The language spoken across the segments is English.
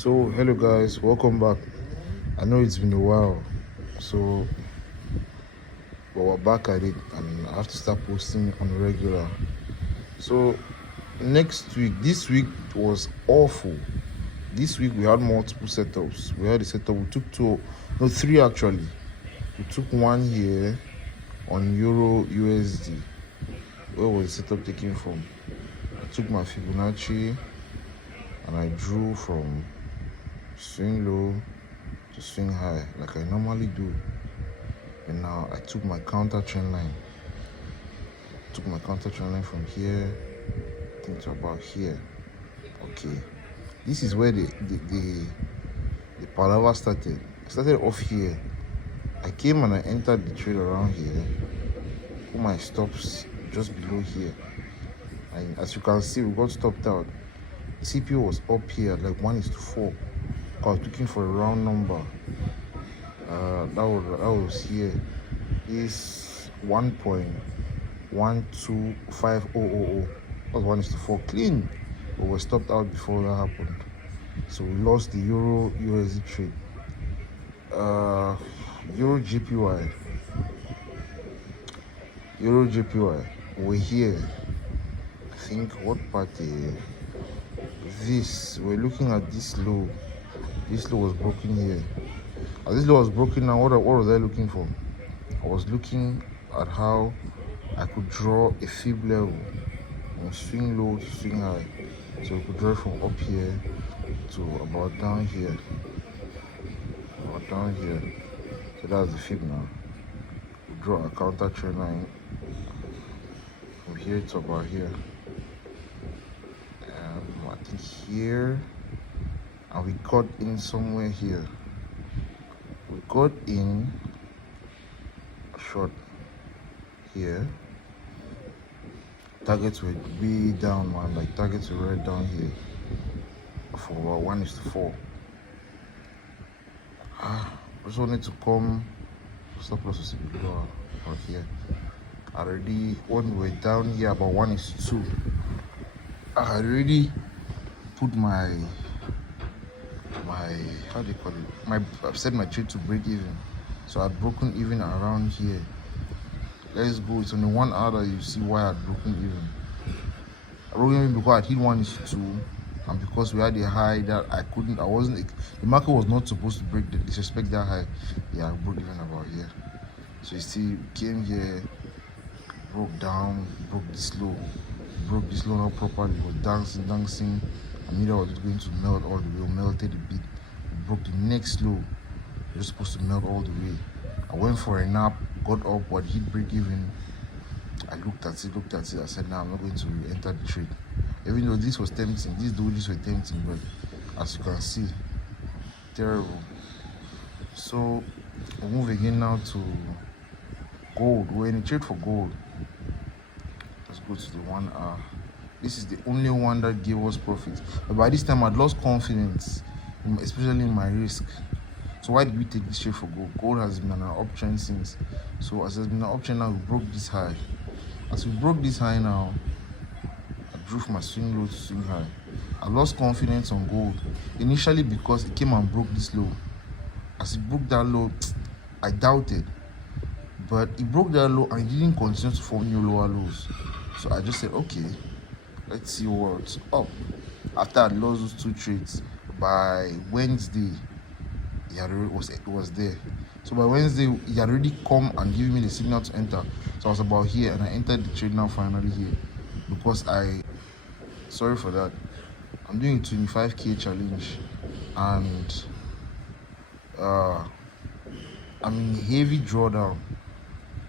So hello guys, welcome back. I know it's been a while, so but we're back at it and I have to start posting on a regular. So this week was awful. This week we had multiple setups. We had a setup, we took three actually. We took one here on Euro USD. Where was the setup taken from? I took my Fibonacci and I drew from swing low to swing high like I normally do. And now I took my counter trend line. From here, I think to about here. Okay. This is where the palaver started. I started off here. I came and I entered the trade around here. Put my stops just below here. And as you can see, we got stopped out. CPU was up here like 1:4. I was looking for a round number. That was here. Is 1.125000. That was 1:4 clean, but we were stopped out before that happened. So we lost the Euro USD trade. Euro JPY. We're here. I think what party? We're looking at this low. This low was broken here. As this low was broken now, what was I looking for? I was looking at how I could draw a fib level and swing low to swing high. So we could draw from up here to about down here. So that's the fib now. We draw a counter trend line from here to about here. I think here, and we got in somewhere here. We got in short here. Targets were way down, man. Like targets were right down here for about 1:4. I just wanted to come. Stop loss was below out here. Already when we were down here about 1:2. I had already put my how do you call it? I've set my trade to break even. So I'd broken even around here. Let's go. It's only 1 hour that you see why I'd broken even. I broke even because I hit 1:2, and because we had a high that the market was not supposed to disrespect that high. Yeah, I broke even about here. So you see, came here, broke down, broke this low not properly. It was dancing. I knew that was going to melt all the way. Melted a bit. Broke the next low. It was supposed to melt all the way. I went for a nap, got up, but hit break even. I looked at it. I said, "Nah, I'm not going to enter the trade." Even though this was tempting, these dojis were tempting, but as you can see, terrible. So we'll move again now to gold. We're in a trade for gold. Let's go to the 1 hour. This is the only one that gave us profit. But by this time, I'd lost confidence, especially in my risk. So why did we take this trade for gold? Gold has been on an uptrend since. So as it's been an uptrend now, we broke this high. As we broke this high now, I drew from my swing low to swing high. I lost confidence on gold initially because it came and broke this low. As it broke that low, I doubted. But it broke that low and it didn't continue to form new lower lows. So I just said, okay, let's see what's up. After I lost those 2 trades, by Wednesday, it was there. So by Wednesday, he had already come and given me the signal to enter. So I was about here and I entered the trade now finally here. Because sorry for that, I'm doing a 25k challenge and I'm in heavy drawdown.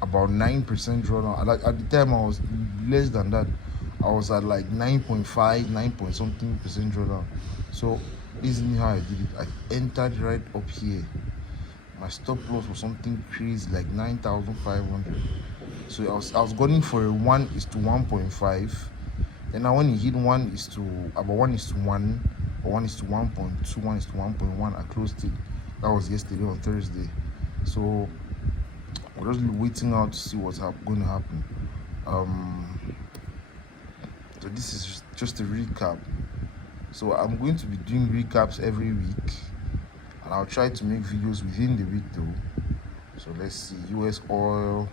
About 9% drawdown. At the time I was less than that. I was at like 9.5, 9 point something percent drawdown. So this is how I did it. I entered right up here. My stop loss was something crazy like 9,500. So I was going for a 1:1.5. Then now when it hit about 1:1 or 1:1.2, 1:1.1, I closed it. That was yesterday on Thursday. So we're just waiting out to see what's going to happen. So this is just a recap. So I'm going to be doing recaps every week, and I'll try to make videos within the week though. So let's see, US oil,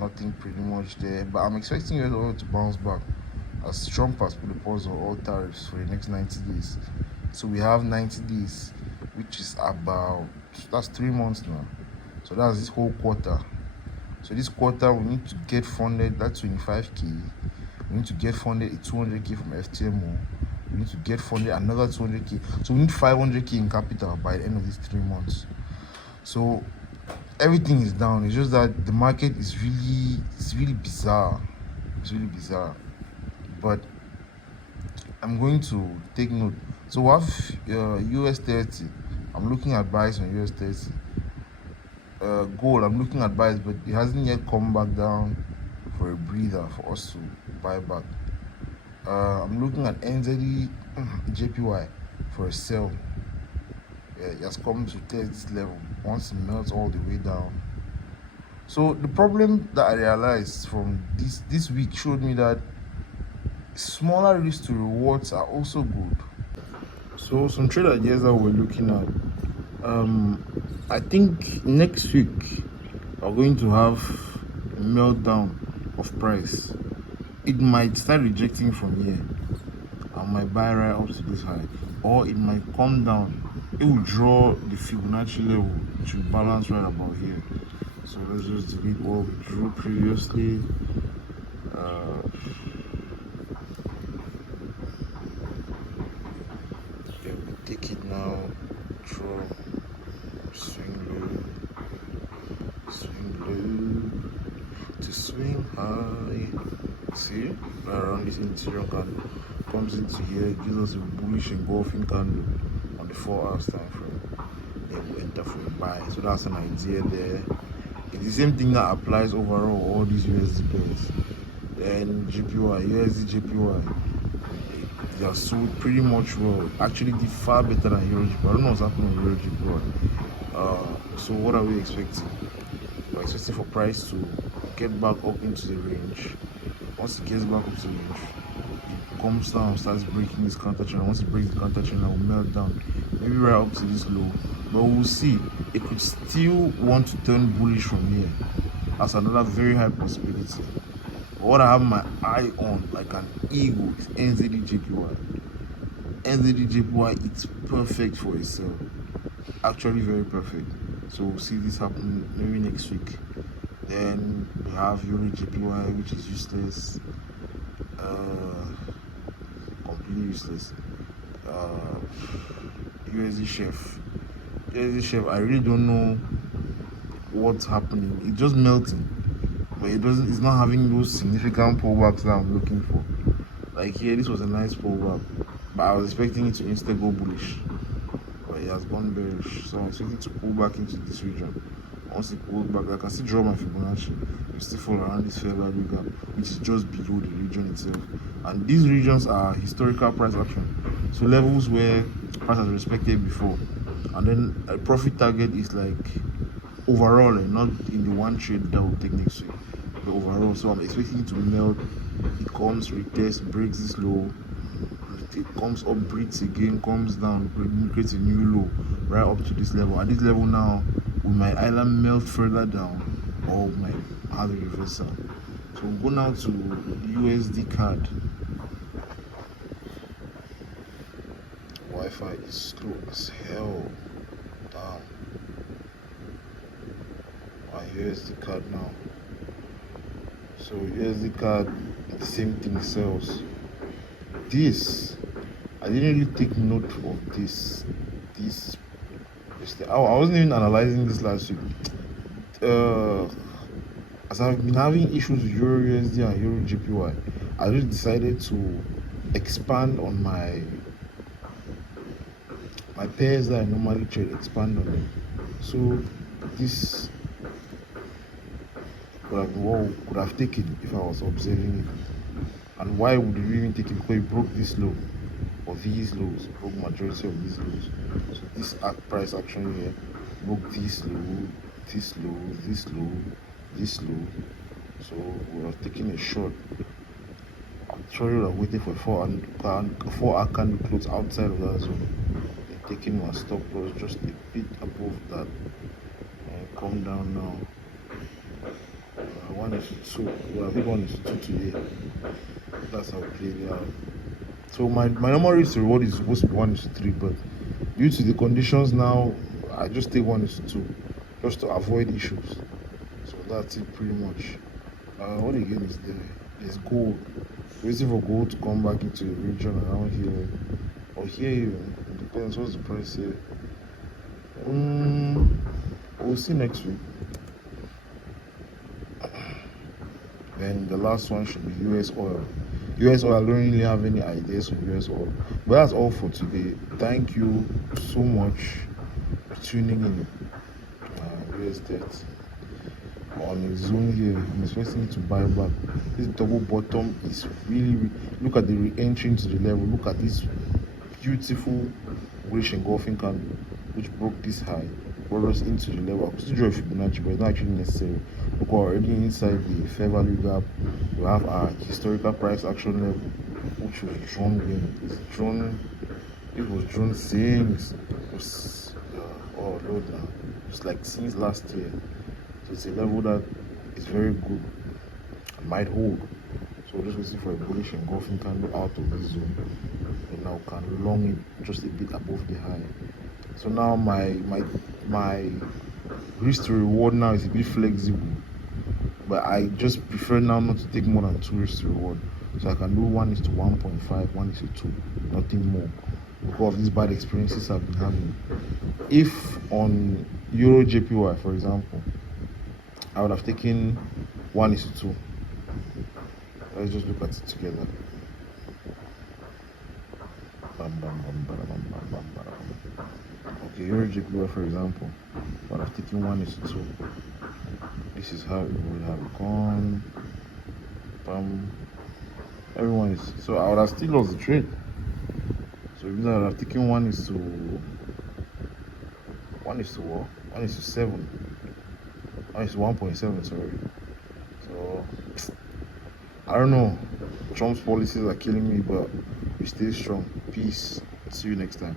nothing pretty much there, but I'm expecting US oil to bounce back as Trump has put a pause on all tariffs for the next 90 days. So we have 90 days, which is that's 3 months now. So that's this whole quarter. So this quarter we need to get funded that 25k. We need to get funded a 200k from FTMO. We need to get funded another 200k. So we need 500k in capital by the end of these 3 months. So everything is down. It's just that the market is really bizarre. It's really bizarre. But I'm going to take note. So we have US 30. I'm looking at buys on US 30. Gold, I'm looking at buys, but it hasn't yet come back down for a breather for us to buy back. I'm looking at NZD JPY for a sell. It has come to test this level. Once it melts all the way down. So the problem that I realized from this week showed me that smaller risk to rewards are also good. So some trade ideas that we're looking at. I think next week we're going to have a meltdown of price. It might start rejecting from here. I might buy right up to this high, or it might come down. It will draw the Fibonacci level to balance right about here. So let's just delete what we drew previously. We take it now, draw, swing low to swing high. See, around this interior candle comes into here, gives us a bullish engulfing candle on the 4 hours time frame. Then we enter for a buy. So that's an idea there. It's the same thing that applies overall all these USD pairs. Then GPY, USD JPY, they are sold pretty much well. Actually did far better than Euro JPY. I don't know what's happening with Euro JPY. So what are we expecting? We're expecting for price to get back up into the range. Once it gets back up to the range, it comes down, starts breaking this counter channel. Once it breaks the counter channel, it will melt down, maybe right up to this low. But we'll see. It could still want to turn bullish from here. That's another very high possibility. But what I have my eye on, like an eagle, is NZD JPY. NZD JPY, it's perfect for a sell. Actually, very perfect. So we'll see this happen maybe next week. Then we have Euro JPY, which is useless, completely useless. USD Chef, I really don't know what's happening. It's just melting, but it's not having those significant pullbacks that I'm looking for. Like here, this was a nice pullback, but I was expecting it to instead go bullish, but it has gone bearish. So I'm expecting to pull back into this region. Once it pulls back, I can still draw my Fibonacci. We still fall around this fair value gap, which is just below the region itself. And these regions are historical price action, so levels where price has respected before. And then a profit target is like overall, not in the one trade that will take next week, but overall. So I'm expecting it to melt. It comes, retests, breaks this low. It comes up, breathes again, comes down, creates a new low right up to this level. At this level now, we might either melt further down or we might have a reversal. So we'll go now to USD card. Wi-Fi is slow as hell. Damn. My USD card now. So USD card, the same thing sells. This, I didn't really take note of this. I wasn't even analyzing this last week. As I've been having issues with Euro USD and Euro JPY, I just decided to expand on my pairs that I normally trade, expand on them. So this could have taken if I was observing it. And why would you even take it? Because it broke this low, or these lows, broke majority of these lows. So this price action here broke this low, this low, this low, this low. So we are taking a short. Surely would have waited for 4 hour candle close outside of that zone. Then taking my stop loss just a bit above that. And come down now. 1:2. Well, I think 1:2 today. That's how it played out. So my normal risk to reward is supposed to be 1:3, but due to the conditions now, I just take 1:2 just to avoid issues. So that's it pretty much. What again is there? There's gold. Waiting for gold to come back into the region around here. Or here even. It depends what's the price here. We'll see next week. Then the last one should be US oil. US oil, I don't really have any ideas on US oil. But that's all for today. Thank you so much for tuning in. US debt on the zone here. I'm expecting it to buy back. This double bottom is really look at the re-entry into the level. Look at this beautiful bullish engulfing candle which broke this high, brought us into the level. I could still draw a Fibonacci, but it's not actually necessary. Look, we're already inside the fair value gap. We have our historical price action level, which was drawn when it was drawn since oh lord now. It's like since last year. So it's a level that is very good and might hold. So we're just waiting for a bullish engulfing candle out of this zone. And now can long it just a bit above the high. So now my risk to reward now is a bit flexible, but I just prefer now not to take more than 2 risks to reward. So I can do 1:1.5, 1:2, nothing more, because of these bad experiences I've been having. If on Euro JPY, for example, I would have taken 1:2. Let's just look at it together. Okay, Euro JPY, for example, I would have taken 1:2. This is how it would have gone. Everyone is so I would have still lost the trade. So if I would have taken 1:7. 1:1.7, sorry. So I don't know. Trump's policies are killing me, but we stay strong. Peace. See you next time.